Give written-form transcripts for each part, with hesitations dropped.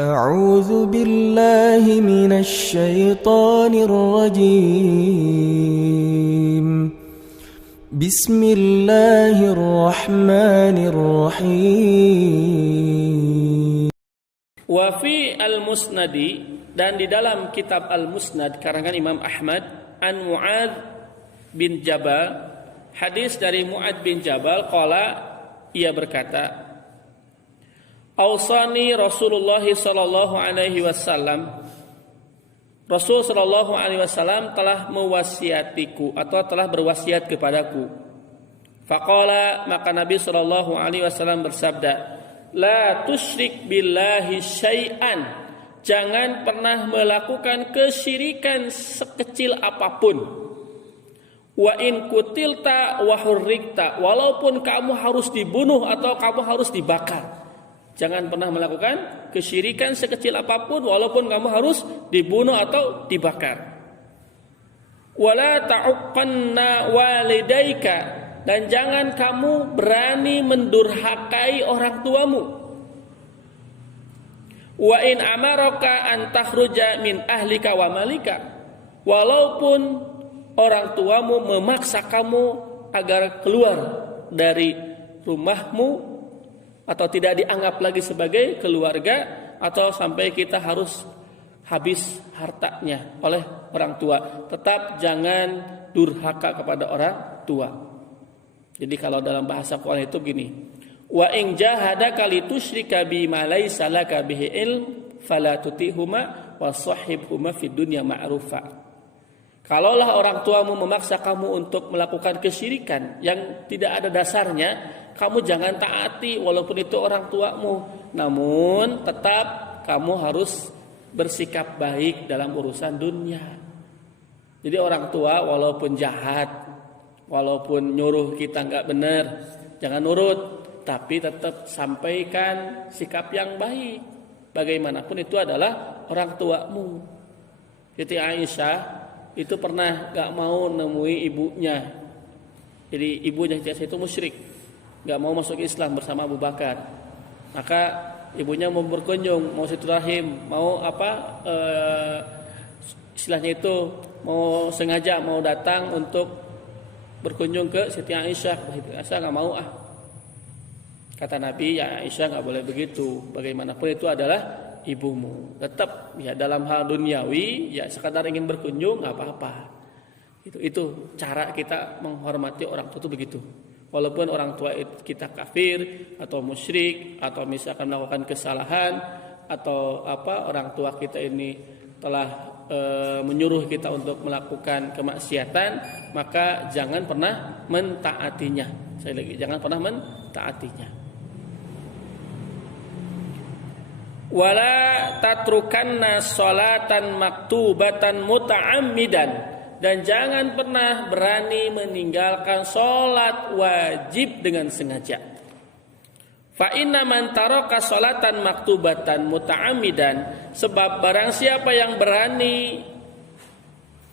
أعوذ بالله من الشيطان الرجيم بسم الله الرحمن الرحيم. Wa fi al-musnadi, dan di dalam kitab al-musnad karangan Imam Ahmad, an Mu'adz bin Jabal, hadis dari Mu'adz bin Jabal, qala, ia berkata, Ausani Rasulullah sallallahu alaihi wasallam, Rasul sallallahu alaihi wasallam telah mewasiatiku atau telah berwasiat kepadaku. Faqala, maka Nabi sallallahu alaihi wasallam bersabda, la tusyrik billahi syai'an, jangan pernah melakukan kesyirikan sekecil apapun. Wa in kutilta wa hurrikta, walaupun kamu harus dibunuh atau kamu harus dibakar. Jangan pernah melakukan kesyirikan sekecil apapun walaupun kamu harus dibunuh atau dibakar. Wala ta'uqqanna walidaika, dan jangan kamu berani mendurhakai orang tuamu. Wa in amaraka an takhruja min ahlika wa malika, walaupun orang tuamu memaksa kamu agar keluar dari rumahmu atau tidak dianggap lagi sebagai keluarga, atau sampai kita harus habis hartanya oleh orang tua, tetap jangan durhaka kepada orang tua. Jadi kalau dalam bahasa Quran itu gini, wa in jahadaka litusyrika bima laysa laka bihi ilm fala tutihuma wa sahibhuma fid dunya ma'rufa. Kalaulah orang tuamu memaksa kamu untuk melakukan kesyirikan yang tidak ada dasarnya, kamu jangan taati walaupun itu orang tuamu. Namun tetap kamu harus bersikap baik dalam urusan dunia. Jadi orang tua walaupun jahat, walaupun nyuruh kita nggak benar, jangan nurut, tapi tetap sampaikan sikap yang baik. Bagaimanapun itu adalah orang tuamu. Siti Aisyah itu pernah nggak mau nemui ibunya. Jadi ibunya Siti Aisyah itu musyrik, nggak mau masuk Islam bersama Abu Bakar. Maka ibunya mau berkunjung, mau silaturahim, mau istilahnya itu mau sengaja mau datang untuk berkunjung ke Siti Aisyah. Siti Aisyah nggak mau Kata Nabi, ya Aisyah nggak boleh begitu. Bagaimanapun itu adalah ibumu. Tetap ya dalam hal duniawi ya sekadar ingin berkunjung nggak apa-apa. Itu cara kita menghormati orang tua itu begitu. Walaupun orang tua kita kafir atau musyrik atau misalkan melakukan kesalahan atau orang tua kita ini telah menyuruh kita untuk melakukan kemaksiatan, maka jangan pernah mentaatinya. Saya lagi, jangan pernah mentaatinya. Wala tatrukanna sholatan maktubatan muta'ammidan, dan jangan pernah berani meninggalkan sholat wajib dengan sengaja. Fa inna man taraka sholatan maktubatan muta'ammidan, sebab barang siapa yang berani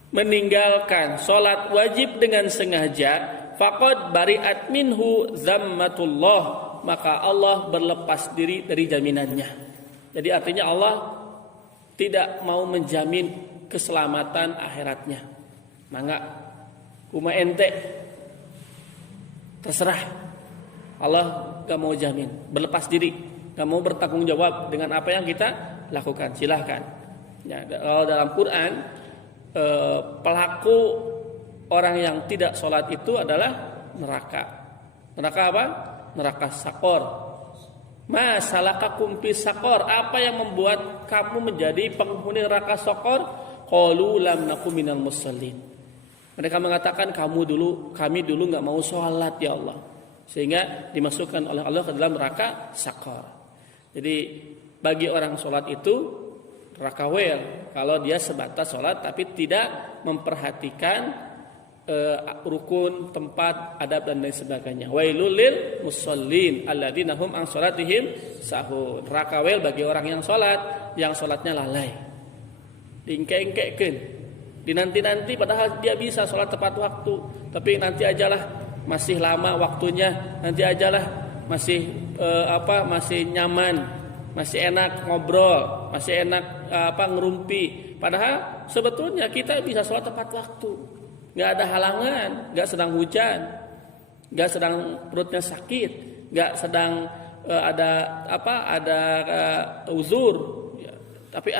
meninggalkan sholat wajib dengan sengaja, faqad bari'at minhu zammatullah, maka Allah berlepas diri dari jaminannya. Jadi artinya Allah tidak mau menjamin keselamatan akhiratnya. Mangga kuma ente terserah. Allah gak mau jamin, berlepas diri, gak mau bertanggung jawab dengan apa yang kita lakukan. Silahkan. Ya, kalau dalam Quran pelaku orang yang tidak sholat itu adalah neraka. Neraka apa? Neraka sakor. Masalakakum fi sakor, apa yang membuat kamu menjadi penghuni neraka sakor? Qalu lam nakum minal musallin. Mereka mengatakan kami dulu nggak mau sholat ya Allah, sehingga dimasukkan oleh Allah ke dalam neraka sakor. Jadi bagi orang sholat itu neraka wel kalau dia sebatas sholat tapi tidak memperhatikan rukun, tempat, adab dan lain sebagainya. Wailul lil musallin alladzina hum an sholatihim sahun. Neraka wel bagi orang yang sholatnya lalai. Diengke-engkekeun, dinanti-nanti padahal dia bisa sholat tepat waktu, tapi nanti ajalah masih lama waktunya, nanti ajalah masih masih nyaman, masih enak ngobrol, masih enak ngerumpi. Padahal sebetulnya kita bisa sholat tepat waktu, nggak ada halangan, nggak sedang hujan, nggak sedang perutnya sakit, nggak sedang ada uzur, ya, tapi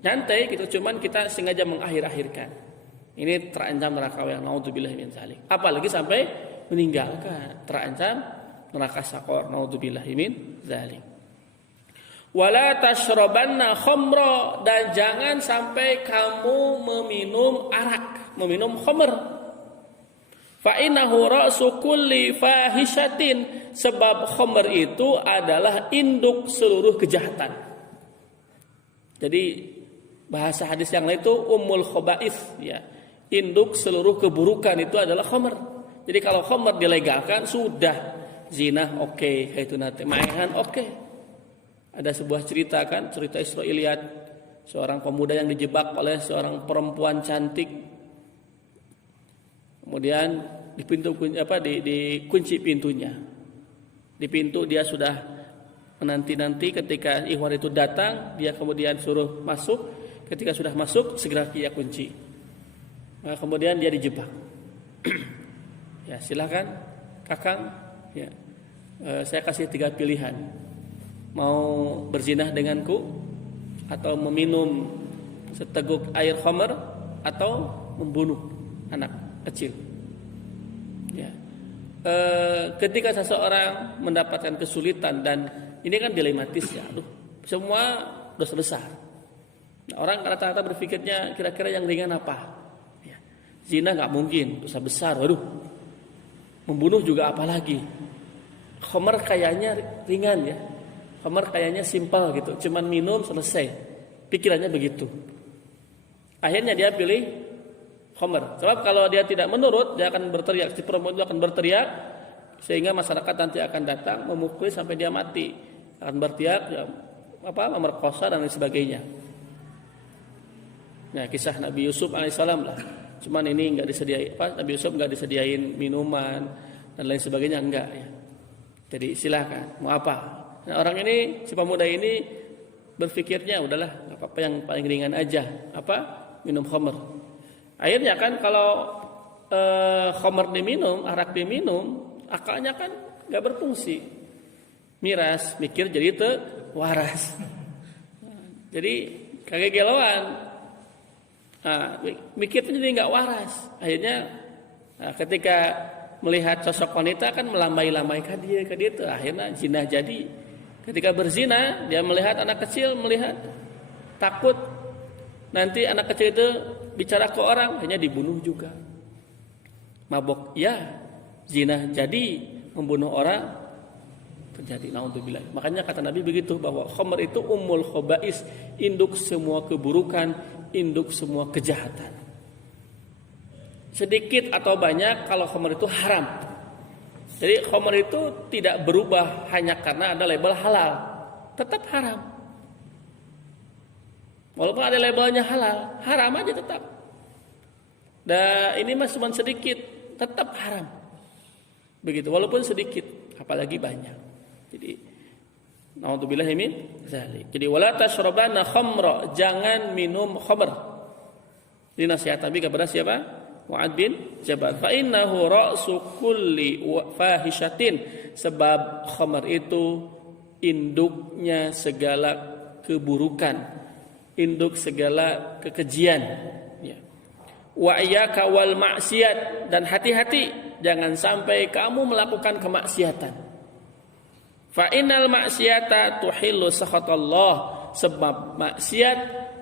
nyantai gitu, cuman kita sengaja mengakhir-akhirkan. Ini terancam neraka yang naudzubillah min dzalik. Apalagi sampai meninggalkan, terancam neraka sakor, naudzubillah min dzalik. Wala tashrabanna khamra, dan jangan sampai kamu meminum arak, meminum khamr. Fa innahu ra'su kulli fahishatin, sebab khamr itu adalah induk seluruh kejahatan. Jadi bahasa hadis yang lain itu ummul khaba'ith, ya. Induk seluruh keburukan itu adalah khamr. Jadi kalau khamr dilegalkan sudah, zina oke, itu nanti mainan oke. Ada sebuah cerita Israiliyat, seorang pemuda yang dijebak oleh seorang perempuan cantik. Kemudian dikunci pintunya. Di pintu dia sudah menanti-nanti, ketika ikhwan itu datang, dia kemudian suruh masuk. Ketika sudah masuk, segera dia kunci. Nah, kemudian dia dijebak. Ya, silakan Kakang, ya, saya kasih 3 pilihan. Mau berzinah denganku, atau meminum seteguk air khamr, atau membunuh anak kecil. Ya. Ketika seseorang mendapatkan kesulitan, dan ini kan dilematis, ya, semua dosa besar. Nah, orang rata-rata berpikirnya kira-kira yang ringan apa? Ya. Zina nggak mungkin, dosa besar. Waduh, membunuh juga apalagi. Khamr kayaknya ringan, ya. Khamr kayaknya simpel gitu, cuman minum selesai. Pikirannya begitu. Akhirnya dia pilih khamr. Sebab kalau dia tidak menurut, dia akan berteriak. Si perempuan itu akan berteriak, sehingga masyarakat nanti akan datang memukul sampai dia mati. Akan berteriak, ya, memerkosa dan lain sebagainya. Nah, kisah Nabi Yusuf alaihissalam lah. Cuman ini nggak disediain, Nabi Yusuf nggak disediain minuman dan lain sebagainya, enggak, ya. Jadi silahkan mau apa. Nah, orang ini, si pemuda ini berpikirnya udahlah, apa yang paling ringan aja, minum khamr. Akhirnya kan kalau khamr diminum, arak diminum, akalnya kan nggak berfungsi. Miras, mikir jadi waras. Jadi kagak geloan. Mikirnya jadi nggak waras. Akhirnya ketika melihat sosok wanita kan melambai-lambaikan dia ke dia, akhirnya zina jadi. Ketika berzina, dia melihat anak kecil, takut nanti anak kecil itu bicara ke orang, hanya dibunuh juga. Mabok, ya, zina jadi, membunuh orang terjadi. Naudzubillah. Makanya kata Nabi begitu, bahwa khamr itu ummul khaba'is, induk semua keburukan, induk semua kejahatan. Sedikit atau banyak, kalau khamr itu haram. Jadi khamr itu tidak berubah hanya karena ada label halal, tetap haram. Walaupun ada labelnya halal, haram aja tetap. Dan ini mas cuma sedikit, tetap haram. Begitu, walaupun sedikit, apalagi banyak. Jadi, naudzubillah min dzalik. Jadi wala tashrabanna khamra, jangan minum khamr. Ini nasihat Nabi kepada siapa? Mu'adz bin Jabal. Fa innahu ra'su kulli fahishatin, sebab khamr itu induknya segala keburukan, induk segala kekejian, ya. Wa iyyaka wal maksiat, dan hati-hati jangan sampai kamu melakukan kemaksiatan. Fa innal maksiata tuhillu sakhatallah, sebab maksiat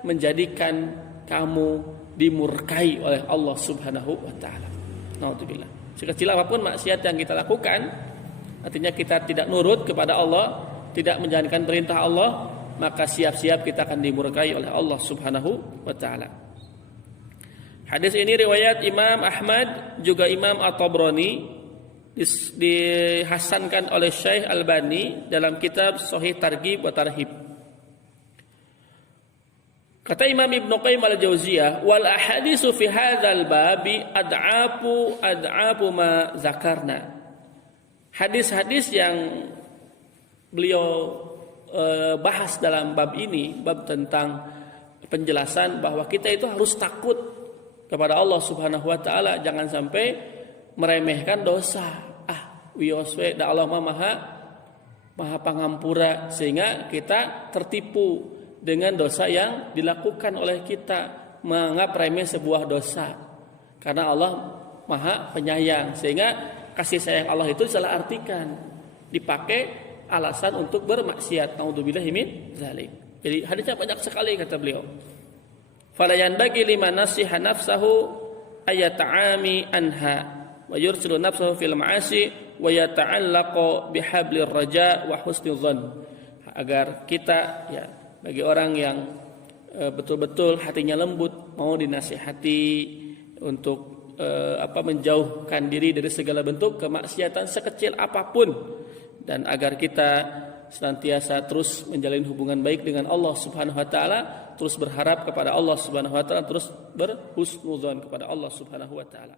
menjadikan kamu dimurkai oleh Allah Subhanahu wa taala. Naudzubillah. Sekecil apapun maksiat yang kita lakukan, artinya kita tidak nurut kepada Allah, tidak menjalankan perintah Allah, maka siap-siap kita akan dimurkai oleh Allah Subhanahu wa taala. Hadis ini riwayat Imam Ahmad, juga Imam At-Tabrani, dihasankan oleh Syekh Albani dalam kitab Sahih Targhib wa Tarhib. Kata Imam Ibnu Qayyim al-Jauziyah, wal ahaditsu fi hadzal babi ad'afu ma zakarna. Hadis-hadis yang beliau bahas dalam bab ini, bab tentang penjelasan bahwa kita itu harus takut kepada Allah Subhanahu wa taala, jangan sampai meremehkan dosa. Wioswe da Allah maha pangampura, sehingga kita tertipu dengan dosa yang dilakukan oleh kita, menganggap remeh sebuah dosa. Karena Allah maha penyayang, sehingga kasih sayang Allah itu salah artikan, dipakai alasan untuk bermaksiat. Naudzubillahi min dzalik. Jadi hadisnya banyak sekali kata beliau. Fala yanbaghi liman nasiha nafsahu ayata'ami anha wa yursilu nafsahu fil ma'asi wa yata'allaqu bihablir raja wa husnul dzan. Agar kita, ya, bagi orang yang betul-betul hatinya lembut, mau dinasihati untuk menjauhkan diri dari segala bentuk kemaksiatan sekecil apapun, dan agar kita senantiasa terus menjalin hubungan baik dengan Allah Subhanahu wa taala, terus berharap kepada Allah Subhanahu wa taala, terus berhusnudzon kepada Allah Subhanahu wa taala.